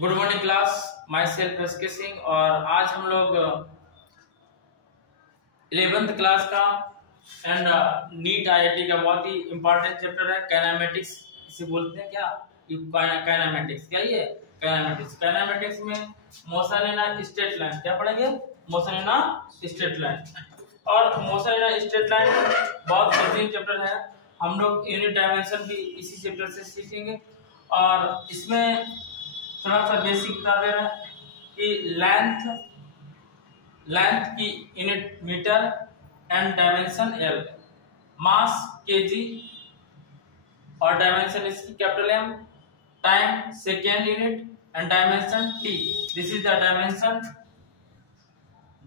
Good morning class, my self S के सिंह। और आज हम लोग 11th क्लास का एंड नीट आईआईटी का बहुत ही इंपॉर्टेंट चैप्टर है काइनेमेटिक्स। इसे बोलते हैं क्या, काइनेमेटिक्स। क्या ये काइनेमेटिक्स? काइनेमेटिक्स में motion in a straight line क्या पढ़ेंगे? Motion in a straight line. और motion in a straight line बहुत बेहतरीन चैप्टर है। हम लोग यूनिट डायमेंशन भी इसी चैप्टर से सीखेंगे। और इसमें थोड़ा सा बेसिक बता दे रहा है कि लेंथ की unit metre and dimension L, mass KG और डायमेंशन इसकी capital M, time second unit and dimension T. This is the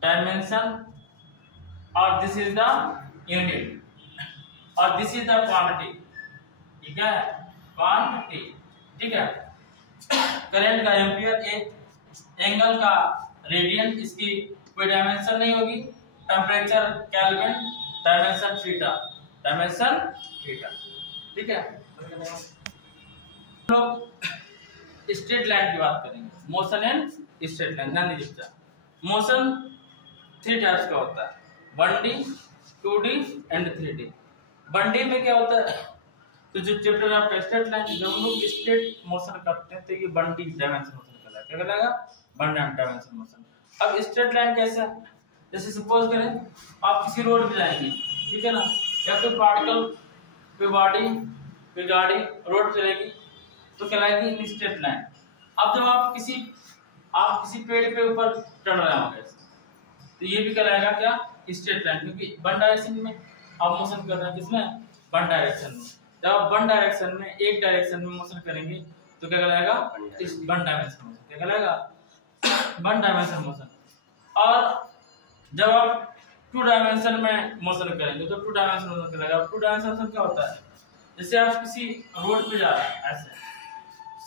dimension और दिस इज द यूनिट और दिस इज द क्वांटिटी। ठीक है, क्वांटिटी। ठीक है। करंट का एम्पियर, एक एंगल का रेडियन, इसकी कोई डायमेंशन नहीं होगी। टेम्परेचर केल्विन, डायमेंशन थीटा, ठीक है। हम लोग स्ट्रेट लाइन की बात करेंगे, मोशन एंड स्ट्रेट लाइन। ध्यान दीजिए, मोशन 3 टाइप्स का होता है, 1D, 2D and 3D। 1D में क्या होता है, तो जो चैप्टर आपका स्ट्रेट लाइन, जब हम लोग स्ट्रेट मोशन करते हैं तो ये 1D डायमेंशन मोशन कहलाएगा। क्या कहलाएगा? 1D dimension motion. अब स्ट्रेट लाइन कैसा, जैसे सपोज करें आप किसी रोड पे जाएंगे, ठीक है ना, या कोई पार्टिकल, कोई बॉडी, कोई गाड़ी रोड चलेगी तो कहलाएगी इन स्ट्रेट लाइन। अब जब आप किसी पेड़ पे ऊपर चढ़ रहे होंगे तो ये भी कहलाएगा क्या? स्ट्रेट लाइन, क्योंकि 1 डायरेक्शन में आप मोशन कर रहे हैं। किसमें? 1 डायरेक्शन में। जब आप 1 डायरेक्शन में, एक डायरेक्शन में मोशन करेंगे तो क्या कहलाएगा? 1 डायमेंशन मोशन। क्या कहलाएगा? 1 डायमेंशन मोशन। और जब आप 2 डायमेंशन में मोशन करेंगे तो 2 डायमेंशन मोशन कहलाएगा। 2 डायमेंशन मोशन क्या होता है, जैसे आप किसी रोड पे जा रहे हैं, ऐसे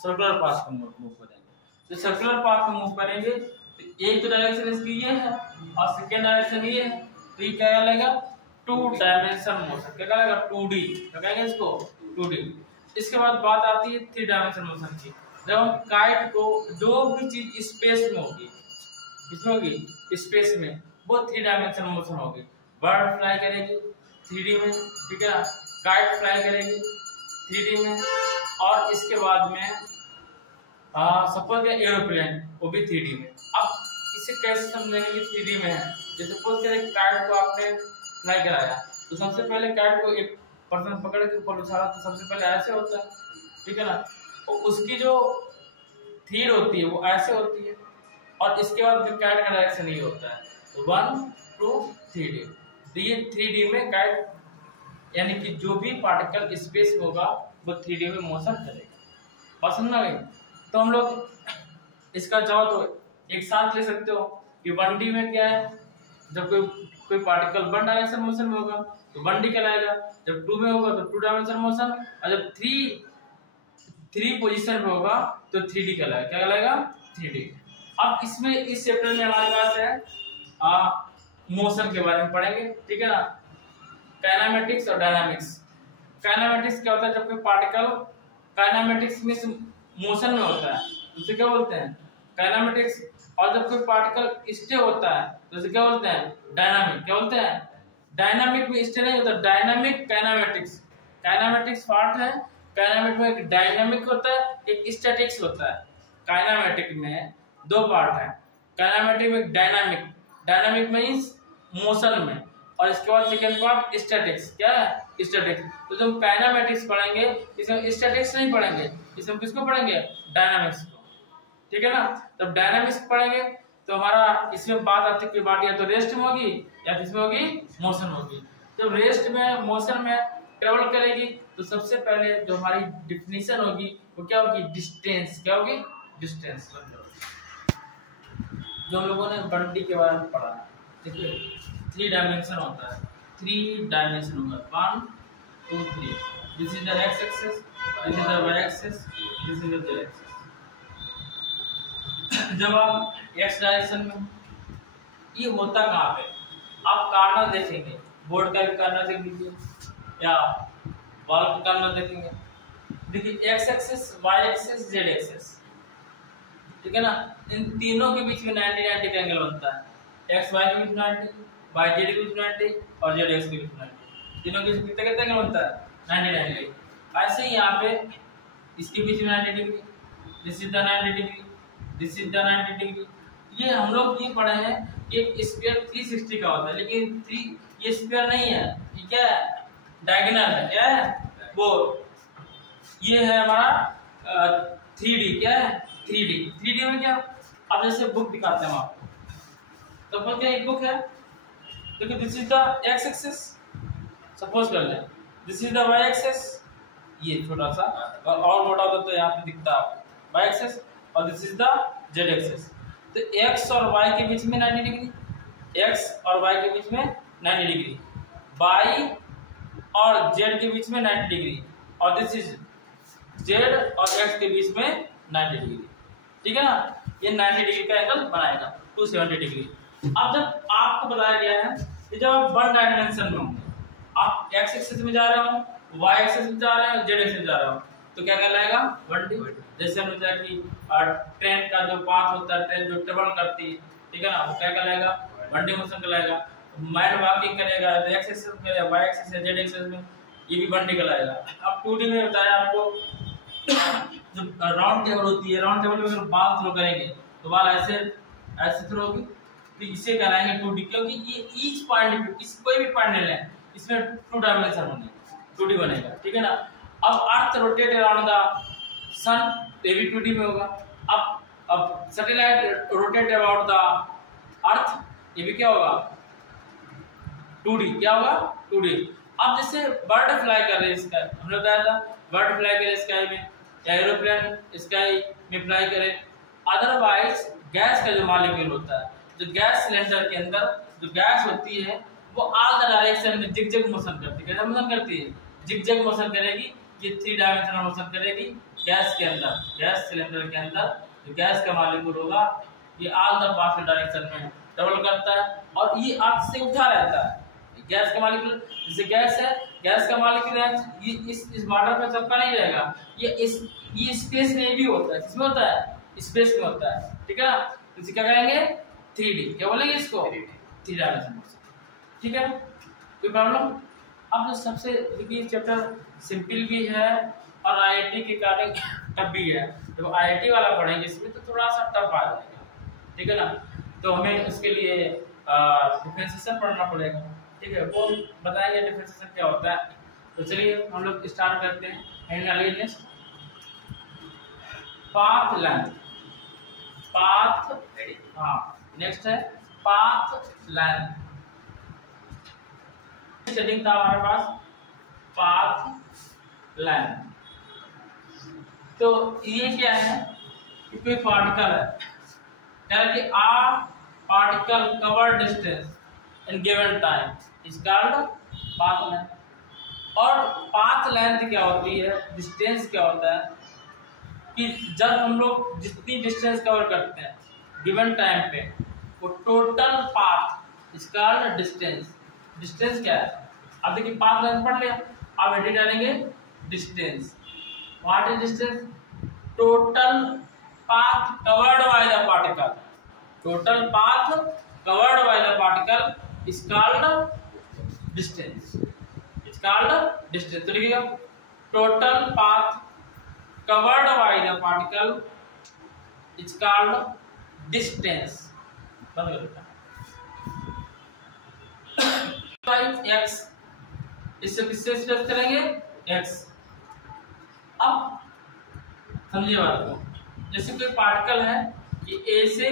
सर्कुलर पाथ में मूव करेंगे, तो सर्कुलर पाथ में मूव करेंगे तो एक तो डायरेक्शन इसकी ये है और सेकेंड डायरेक्शन ये है, तो ये क्या कहलाएगा? 2 डायमेंशन मोशन। क्या कहलाएगा? 2D। क्या कहेंगे इसको? 2D। इसके बाद बात आती है 3 डायमेंशन मोशन की। जब हम काइट को, जो भी चीज स्पेस में होगी, किसमें होगी? स्पेस में, वो 3 डायमेंशन मोशन होगी। बर्ड फ्लाई करेगी 3D में, ठीक है, काइट फ्लाई करेगी 3D में, और इसके बाद में सपोज एरोप्लेन, वो भी 3D में। अब इसे कैसे समझेंगे कि 3D में है? जैसे सपोज करें काइट को आपने फ्लाई कराया तो सबसे पहले काइट को एक पर्सन पकड़ के ऊपर उछाला तो सबसे पहले ऐसे होता है, ठीक है ना, और उसकी जो थीर होती है वो ऐसे होती है, और इसके बाद फिर काइट का डायरेक्शन ये होता है 1 2 3D। तो ये 3D में काइट, यानी कि जो भी पार्टिकल स्पेस में होगा वो 3D में मोशन करेगा। बात समझ में गई? तो हम लोग इसका जवाब तो एक साथ ले सकते हो कि 1D में क्या है, जब कोई पार्टिकल 1 डायमेंशन मोशन में होगा तो 1D कहलाएगा, जब 2 में होगा तो 2 डायमेंशन मोशन, और जब 3 पोजीशन पे होगा तो 3D कहलाएगा। क्या कहलाएगा? 3D। अब इसमें इस चैप्टर में हमारे पास है मोशन के बारे में पढ़ेंगे, ठीक है ना, काइनेमेटिक्स और डायनामिक्स। काइनेमेटिक्स क्या होता है, जब कोई पार्टिकल काइनेमेटिक्स में मोशन में होता है तो उसे क्या बोलते हैं? काइनेमेटिक्स। और जब कोई पार्टिकल स्टे होता है तो उसे क्या बोलते हैं? डायनामिक। क्या बोलते हैं? डायनामिक में स्टे नहीं होता, डायनामिक काइनेमेटिक्स। काइनेमेटिक्स पार्ट है, काइनेमेटिक में एक डायनामिक होता है, एक स्टैटिक्स होता है। काइनेमेटिक में 2 पार्ट है, काइनेमेटिक में डायनामिक, डायनामिक मींस मोशन में, और इसके बाद सेकंड पार्ट स्टैटिक्स। क्या है? स्टैटिक्स। तो जब काइनेमेटिक्स पढ़ेंगे इसमें स्टैटिक्स नहीं पढ़ेंगे, इसमें किसको पढ़ेंगे? डायनामिक्स को, ठीक है ना। जब डायनामिक्स पढ़ेंगे तो हमारा इसमें बात आती है कि बॉडी या तो रेस्ट में होगी या किसमें होगी? मोशन होगी। जब रेस्ट में, मोशन में ट्रेवल करेगी तो सबसे पहले जो हमारी डिफिनीशन होगी वो क्या होगी? डिस्टेंस। क्या होगी? डिस्टेंस। जो हम लोगों ने 1D के बारे में पढ़ा है, देखिए 3 डायमेंशन होता है, 3 डायमेंशन होगा 1 2 3। This is the X axis, this is the Y axis, this is the Z axis. जब आप एक्स डायरेक्शन में, ये होता कहाँ पे? आप कार्नर देखेंगे, बोर्ड का भी कार्नर देख लीजिए या वॉल का कार्नर देखेंगे। देखिए X axis, Y axis, Z axis, ठीक है ना। इन तीनों के बीच में 90 का एंगल बनता है, एक्स वाई के बीच में 90, वाई जेड के बीच में 90 और जेड एक्स के बीच में 90। तीनों के बीच कितने कितने एंगल बनता है 90। ऐसे ही यहाँ पे इसके बीच में 90 degree, this is the 90 degree, this is the 90 degree. ये हम लोग ये पढ़े हैं कि स्क्वायर 360 का होता है, लेकिन ये स्क्वायर नहीं है, ये क्या है डायगोनल है। क्या है वो, ये है हमारा 3D। क्या है 3D में क्या, अब जैसे बुक दिखाते हैं आपको, तो बोलते हैं एक बुक है, देखो this is the X axis, suppose कर लें this is the Y axis, ये छोटा सा और मोटा होता तो यहाँ पे दिखता है आपको वाई एक्सिस, और this is the Z axis. तो एक्स और वाई के बीच में 90 डिग्री, एक्स और वाई के बीच में 90 डिग्री, वाई और जेड के बीच में 90 डिग्री, और दिस इज जेड और एक्स के बीच में 90 डिग्री। ठीक है ना, ये 90 डिग्री का एंगल बनाएगा 270 डिग्री। अब जब आपको बताया गया है कि जब आप वन डायमेंशन में होंगे, आप एक्स एक्सिस में जा रहे हो, वाई एक्सिस में जा रहे हो, जेड एक्सिस में जा रहे हो, तो क्या कहलाएगा 1D। जैसे हमने बताया कि ट्रेन का जो पाथ होता है, ट्रेन जो ट्रेवल करती है, ठीक है ना, वो क्या कहलाएगा 1D मोशन कहलाएगा। मैन वॉकिंग करेगा तो एक्स एक्सिस में करेगा, वाई एक्सिस या जेड एक्सिस में, ये भी 1D कहलाएगा। अब 2D में बताया आपको, जब राउंड टेबल होती है, राउंड टेबल में अगर बाल थ्रो करेंगे तो बाल ऐसे थ्रो होगी, तो इसे कहलाएंगे 2D, क्योंकि ये ईच पॉइंट पे कोई भी पॉइंट ले लें इसमें 2 डायमेंशन बनेगा, 2D बनेगा। ठीक है ना। अब अर्थ रोटेट अराउंड द सन, ये भी 2D में होगा। अब satellite rotate about the earth, ये भी क्या होगा 2D। क्या होगा 2D। अब जैसे बर्ड फ्लाई कर रहे हैं स्काई, हमने बताया था बर्ड फ्लाई करे स्काई में, या एरोप्लेन स्काई में फ्लाई करे। अदरवाइज गैस का जो मॉलिक्यूल होता है, जो गैस सिलेंडर के अंदर जो गैस होती है, वो ऑल द डायरेक्शन में जिगजैग मोशन करती है। कैसा मोशन करती है, जिगजैग मोशन करेगी। ये 3 डायमेंशनल मोशन करेगी गैस के अंदर, गैस सिलेंडर के अंदर जो गैस का मॉलिक्यूल होगा, ये ऑल द पॉसिबल डायरेक्शन में ट्रेवल करता है, और ये अर्थ से उठा रहता है। गैस का मॉलिक्यूल, जैसे गैस है, गैस का मॉलिक्यूल है, ये इस बॉर्डर पे सबका नहीं रहेगा, ये स्पेस में भी होता है। किसमें होता है, स्पेस में होता है। ठीक है ना, इसे क्या कहेंगे 3D। क्या बोलेंगे इसको 3 डायमेंशन। ठीक है, कोई प्रॉब्लम। अब जो सबसे देखिए चैप्टर सिंपल भी है और IIT के अकॉर्डिंग टफ भी है। जब IIT वाला पढ़ेंगे इसमें तो थोड़ा सा टफ आ जाएगा। ठीक है ना, तो हमें उसके लिए डिफरेंशिएशन पढ़ना पड़ेगा। ठीक है, वो बताएंगे डिफरेंशिएशन क्या होता है। तो चलिए हम लोग स्टार्ट करते हैं। नेक्स्ट पाथ लेंथ, पाथ, हाँ नेक्स्ट है पाथ लेंथ। सेटिंग था हमारे पास पाथ लेंथ। तो ये क्या है, कोई पार्टिकल है, कह रहा कि a particle cover distance in given time is called path length. और पाथ लेंथ क्या होती है, डिस्टेंस क्या होता है, कि जब हम लोग जितनी डिस्टेंस कवर करते हैं गिवन टाइम पे, वो total path is called distance. Distance क्या है, अब देखिए पाथ लेंथ पढ़ लिया, अब हेडिंग डालेंगे distance. What is distance, total path covered by the particle, total path covered by the particle is called distance, is called distance. तो लिखिएगा total path covered by the particle is called distance। बंद कर देता है x, इससे किससे step करेंगे x। अब समझिए बात को, जैसे कोई पार्टिकल है कि a से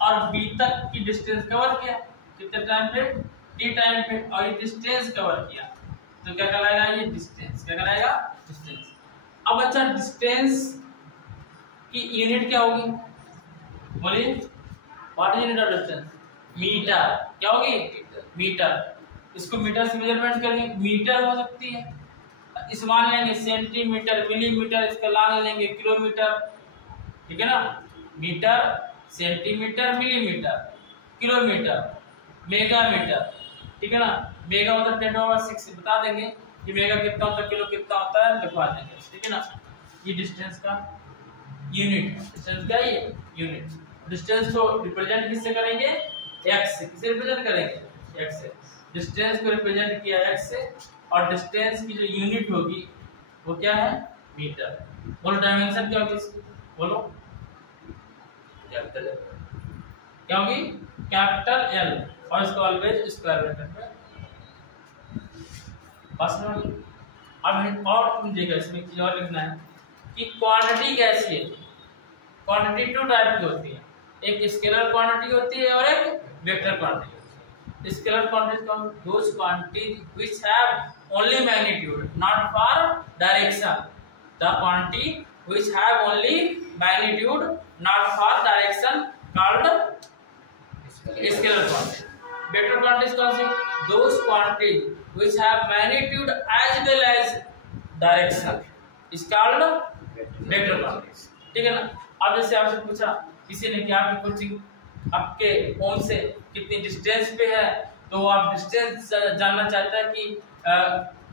और b तक की डिस्टेंस कवर किया कितने टाइम पे, t टाइम पे, और ये डिस्टेंस कवर किया, तो क्या कहलाएगा ये डिस्टेंस। क्या कहलाएगा डिस्टेंस। अब अच्छा डिस्टेंस की यूनिट क्या होगी, बोलिए what is unit of distance, metre. क्या होगी मीटर। इसको मीटर से मेजरमेंट करेंगे, मीटर हो सकती है, इस मान लेंगे सेंटीमीटर, मिलीमीटर, इसका मान लेंगे किलोमीटर। ठीक है ना, मीटर, सेंटीमीटर, मिलीमीटर, किलोमीटर, मेगामीटर। ठीक है ना, मेगा होता है 10⁻⁶, बता देंगे कि मेगा कितना होता है, किलो कितना होता है, लिखवा देंगे। ठीक है ना, ये डिस्टेंस का यूनिट, डिस्टेंस क्या है ये यूनिट। डिस्टेंस को रिप्रेजेंट किससे करेंगे x से, किससे रिप्रेजेंट करेंगे x से। डिस्टेंस को रिप्रेजेंट किया x से और डिस्टेंस की जो यूनिट होगी वो क्या है मीटर। बोलो डायमेंशन क्या होगी इसकी, बोलो कैपिटल क्या होगी कैपिटल L और इसको ऑलवेज स्क्वायर ब्रैकेट में बस में। अब और समझिएगा इसमें चीज और लिखना है कि क्वांटिटी कैसी है। क्वांटिटी टू टाइप की होती है, एक स्केलर क्वांटिटी होती है और एक वेक्टर क्वांटिटी होती है। Scalar quantity those quantity which have only magnitude not for direction, the quantity which have only magnitude not for direction called scalar quantity. Vector quantities कौन सी, दोस quantities which have magnitude as well as direction is called vector quantities। ठीक है ना। अब जैसे आपसे पूछा किसी ने कि आपकी कोचिंग आपके होम से कितनी डिस्टेंस पे है, तो आप डिस्टेंस जानना चाहता है कि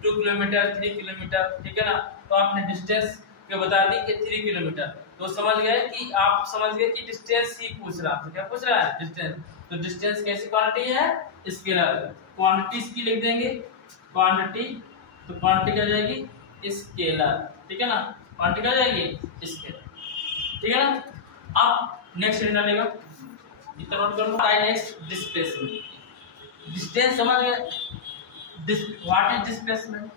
2 किलोमीटर 3 किलोमीटर, ठीक है ना। तो आपने डिस्टेंस के बता दी कि 3 किलोमीटर, तो समझ गए कि आप समझ गए कि डिस्टेंस ही पूछ रहा है। क्या पूछ रहा है डिस्टेंस। तो डिस्टेंस कैसी क्वांटिटी है स्केलर। क्वांटिटीज की लिख देंगे क्वांटिटी, तो क्वांटिटी क्या जाएगी स्केलर, ठीक है ना। क्वांटिटी क्या जाएगी स्केलर, ठीक है ना। अब नेक्स्ट डालेगा इतना नोट कर लो। Next displacement. डिस्टेंस समझ गए, व्हाट इज डिस्प्लेसमेंट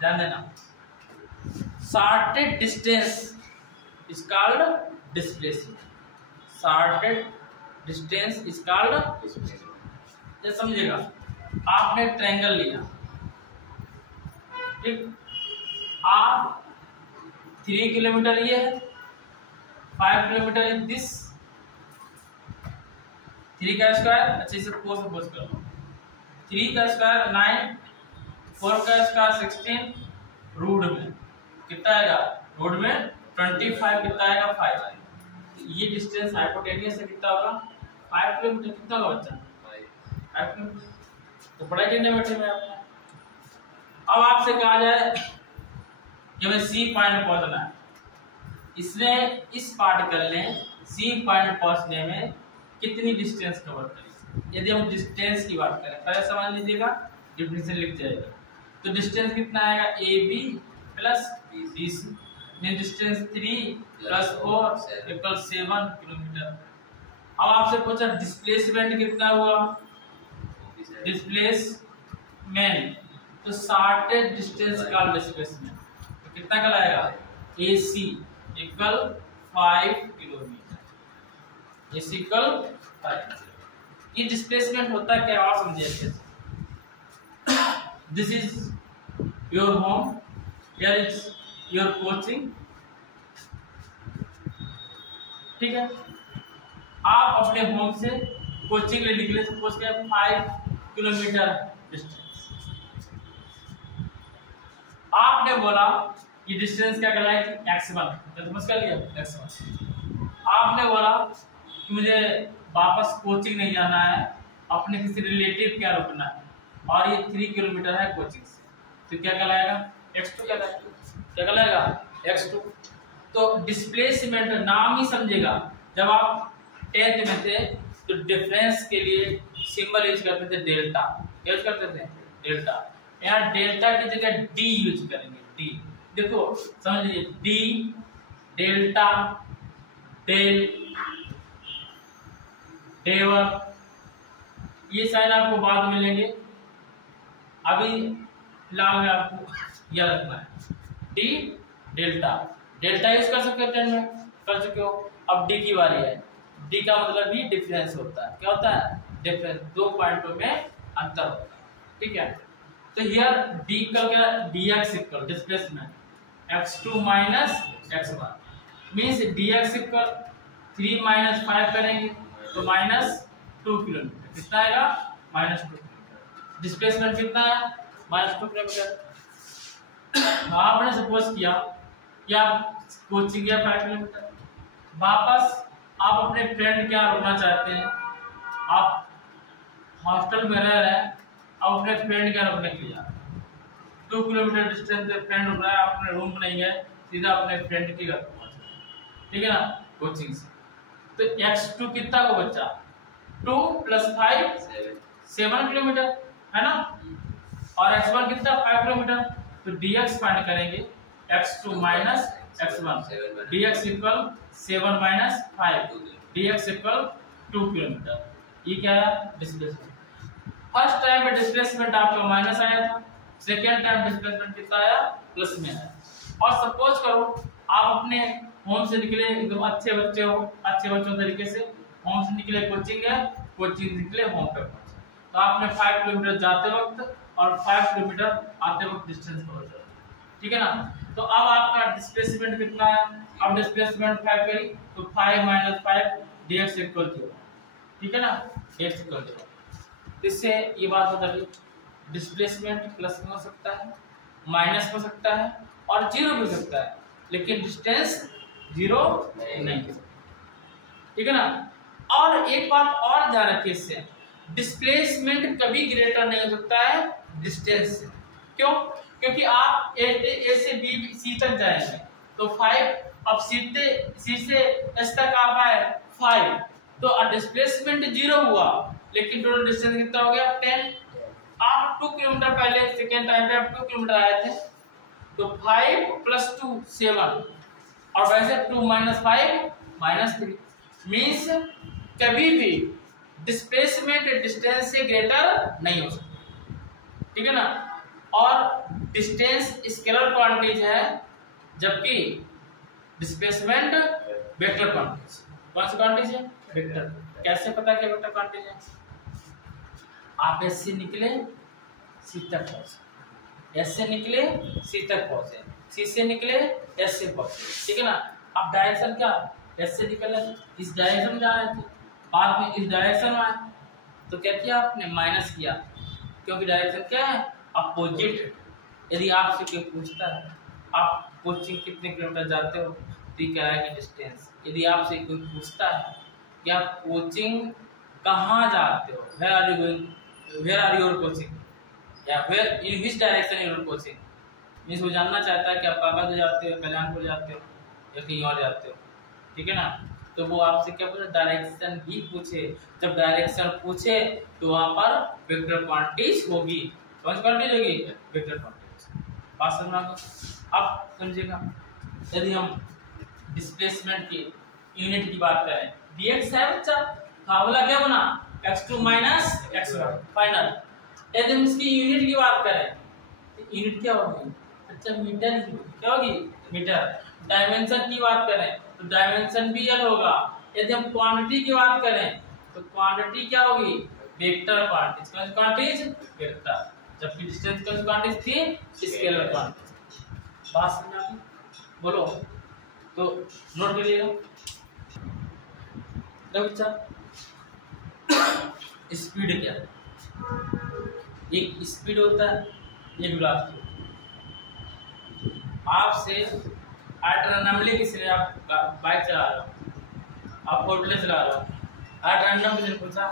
ध्यान देना। Shorted distance is called displacement, shorted distance is called displacement. जैसे समझिएगा आपने ट्रायंगल लिया, ठीक, आप 3 किलोमीटर ये है, 5 किलोमीटर इज दिस, 3 का स्क्वायर अच्छे से 4 से पोस्ट कर लो, 3 का स्क्वायर 9, 4 का स्क्वायर 16, रूट में कितना आएगा, रूट में 25 कितना आएगा 5। ये डिस्टेंस हाइपोटेनियस से कितना होगा 5 किलोमीटर। कितना होगा बच्चा 5 किलोमीटर। तो पढ़ाई करने बैठे में आपने। अब आपसे कहा जाए कि हमें सी पॉइंट पहुंचना है, इसने इस पार्टिकल ने सी पॉइंट पहुंचने में कितनी डिस्टेंस कवर करी। यदि हम डिस्टेंस की बात करें पहले समझ लीजिएगा, डिफिनेशन लिख जाएगा। तो डिस्टेंस कितना आएगा A B plus B C, distance 3 plus 4 equal 7 kilometre. अब आपसे पूछा डिस्प्लेसमेंट कितना हुआ, डिस्प्लेसमेंट तो शॉर्टेड डिस्टेंस का डिस्प्लेसमेंट तो कितना कहलाएगा AC equal 5 kilometre, AC equal 5। ये डिस्प्लेसमेंट होता है क्या आप समझिए। This is your home, here is your coaching, ठीक है। आप अपने होम से कोचिंग ले निकले, सपोज के 5 किलोमीटर डिस्टेंस। आपने बोला ये डिस्टेंस क्या कहलाएगी x1, तो समझ कर लिया x1। आपने बोला कि मुझे वापस कोचिंग नहीं जाना है, अपने किसी रिलेटिव क्या रुकना है, और ये 3 किलोमीटर है कोचिंग से, तो क्या कहलाएगा x2 क्या कहलाएगा x2। तो डिस्प्लेसमेंट नाम ही समझेगा। जब आप 10th में थे तो डिफरेंस के लिए सिंबल यूज करते थे डेल्टा, यूज करते थे डेल्टा। यहाँ डेल्टा की जगह डी यूज करेंगे, डी। देखो समझ लीजिए डी, डेल्टा, डेल, डेवर, ये साइन आपको बाद में मिलेंगे, अभी फिलहाल में आपको यह रखना है डी डेल्टा। डेल्टा यूज कर सकते हो, 10 में कर चुके हो। अब डी की बारी है। डी का मतलब भी डिफरेंस होता है। क्या होता है डिफरेंस, 2 पॉइंटों में अंतर होता है, ठीक है। तो हियर डी का क्या dx equal displacement x2 minus x1 means dx equal 3 minus 5 करेंगे तो -2 किलोमीटर। कितना आएगा -2 किलोमीटर। डिस्प्लेसमेंट कितना है -2 किलोमीटर। आपने सपोज किया कि आप कोचिंग गया 5 किलोमीटर, वापस आप अपने फ्रेंड क्या रुकना चाहते हैं, आप हॉस्टल में रह रहे हैं, अब अपने फ्रेंड क्या रुकने के लिए 2 किलोमीटर डिस्टेंस पे फ्रेंड रुक रहा है, आप अपने रूम में नहीं गए, सीधा अपने फ्रेंड के घर पहुंच गए, ठीक है ना, कोचिंग से। तो x2 कितना को बच्चा 2 + 5 7 किलोमीटर है ना, और x1 कितना 5 किलोमीटर। तो dx फाइंड करेंगे x2 - x1 dx = 7 - 5 dx = 2 kilometre. ये क्या है डिस्प्लेसमेंट। फर्स्ट टाइम में डिस्प्लेसमेंट आपका माइनस आया था, सेकेंड टाइम डिस्प्लेसमेंट कितना आया प्लस में आया। और सपोज करो आप अपने होम से निकले, एकदम अच्छे बच्चे हो, अच्छे बच्चों तरीके से होम से निकले, कोचिंग है, कोचिंग से निकले होम पे पहुंचे, तो आपने 5 किलोमीटर जाते वक्त और 5 किलोमीटर आते वक्त डिस्टेंस कवर किया, ठीक है ना। तो अब आपका डिस्प्लेसमेंट कितना है, अब डिस्प्लेसमेंट 5 करी तो 5 - 5 dx = 0, ठीक है ना, dx = 0। इससे ये बात बता दी डिस्प्लेसमेंट प्लस में हो सकता है, माइनस हो सकता है और 0 भी हो सकता है, लेकिन डिस्टेंस 0 नहीं हो सकता, ठीक है ना। और एक बात और ध्यान रखिए, इससे डिस्प्लेसमेंट कभी ग्रेटर नहीं हो सकता है डिस्टेंस से। क्यों? क्योंकि आप ए से बी सी तक जाएंगे तो 5, अब सी से एस तक आप आए 5, तो डिस्प्लेसमेंट 0 हुआ, लेकिन टोटल डिस्टेंस कितना हो गया 10। आप 2 किलोमीटर पहले सेकेंड टाइम पे आप 2 किलोमीटर आए थे, तो 5 + 2 7, और वैसे 2 - 5 -3 मींस कभी भी डिस्प्लेसमेंट डिस्टेंस से ग्रेटर नहीं हो सकता, ठीक है ना। और डिस्टेंस स्केलर क्वांटिटीज है, जबकि डिस्प्लेसमेंट वेक्टर क्वांटिटीज। कौन सी क्वांटिटीज है? वेक्टर। कैसे पता क्या वेक्टर क्वांटिटीज है? आप एस से निकले सी तक पहुंचे, एस से निकले सी तक पहुंचे, सी से निकले एस से पहुंचे, ठीक है ना। अब डायरेक्शन क्या, एस से निकले इस डायरेक्शन में जा रहे थे, बाद में इस डायरेक्शन में आए, तो क्या किया आपने माइनस किया, क्योंकि डायरेक्शन क्या है अपोजिट। यदि आपसे कोई पूछता है आप कोचिंग कितने किलोमीटर जाते हो, तो ये कराएंगे डिस्टेंस। यदि आपसे कोई पूछता है कि आप कोचिंग कहाँ जाते हो, where are you going, where are your coaching, या where in which direction your coaching, means वो जानना चाहता है कि आप कागज जाते हो, कल्याणपुर जाते हो या कहीं और जाते हो, ठीक है ना। तो वो आपसे क्या पूछे, डायरेक्शन ही पूछे। जब डायरेक्शन पूछे तो वहां पर वेक्टर क्वांटिटीज होगी। कौन सी क्वांटिटीज होगी? Vector quantities. बात समझ में? अब समझिएगा, यदि हम डिस्प्लेसमेंट की यूनिट की बात करें, dx है बच्चा, फार्मूला क्या बना x2 - x1 फाइनल। यदि हम इसकी यूनिट की बात करें तो यूनिट क्या होगी? अच्छा मीटर ही होगी। क्या होगी? मीटर। डायमेंशन की बात करें तो डायमेंशन भी एल होगा। यदि हम क्वांटिटी की बात करें तो क्वांटिटी क्या होगी? Vector quantities. कौन सी क्वांटिटीज? वेक्टर। जबकि डिस्टेंस कौन सी क्वांटिटीज थी? Scalar quantities. बात समझ में? बोलो तो नोट करिएगा। बच्चा स्पीड क्या है? एक स्पीड होता है, एक वेलोसिटी। आपसे रैंडमली किसी ने आप बाइक चला रहे हो, आप 4 व्हीलर चला रहे हो, आज रैंडम किसी ने पूछा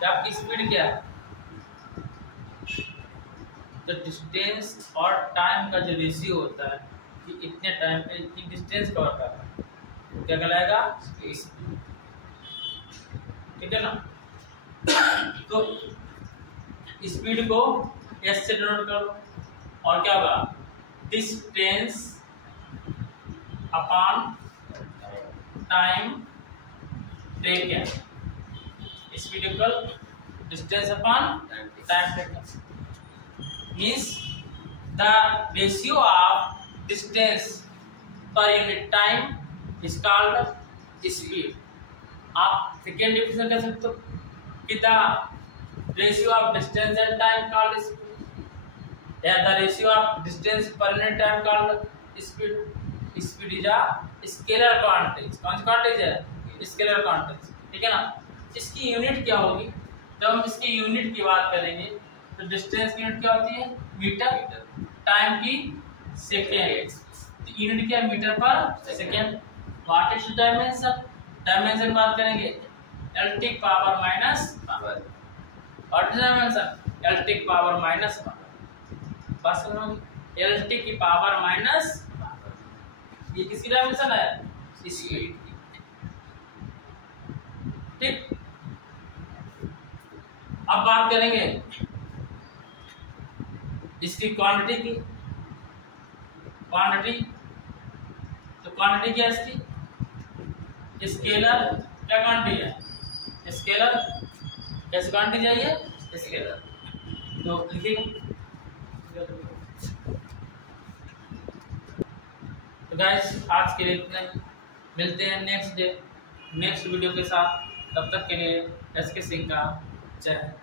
कि आपकी स्पीड क्या है, तो डिस्टेंस और टाइम का जो रेशियो होता है कि इतने टाइम पे इतनी डिस्टेंस कवर कर रहा है, क्या कहलाएगा? स्पीड, ठीक है ना। तो स्पीड को एस से डिनोट करो और क्या होगा? Distance upon time taken. Speed equal distance upon time taken means the ratio of distance per unit time is called speed. आप सेकेंड डिफिनेशन कह सकते हो कि the ratio of distance and time called speed, या the ratio of distance per unit time called speed. Speed is a scalar quantity. कौन सी quantity है? Scalar quantity, ठीक है ना। इसकी यूनिट क्या होगी? जब हम इसकी यूनिट की बात करेंगे तो डिस्टेंस की यूनिट क्या होती है? मीटर। टाइम की सेकेंड। तो यूनिट क्या? मीटर पर second. What is dimension? Dimension बात करेंगे L T power minus power. What is dimension? L T power minus power. बस एल टी की पावर माइनस पावर, ये किसकी डायमेंशन है? स्पीड। ठीक, अब बात करेंगे इसकी क्वांटिटी की। क्वांटिटी, तो क्वांटिटी क्या है इसकी? स्केलर क्या क्वांटिटी है? स्केलर। कैसे क्वांटिटी चाहिए? स्केलर। तो लिखिए। तो गाइस आज के लिए इतना ही, मिलते हैं नेक्स्ट वीडियो के साथ। तब तक के लिए एसके सिंह का जय।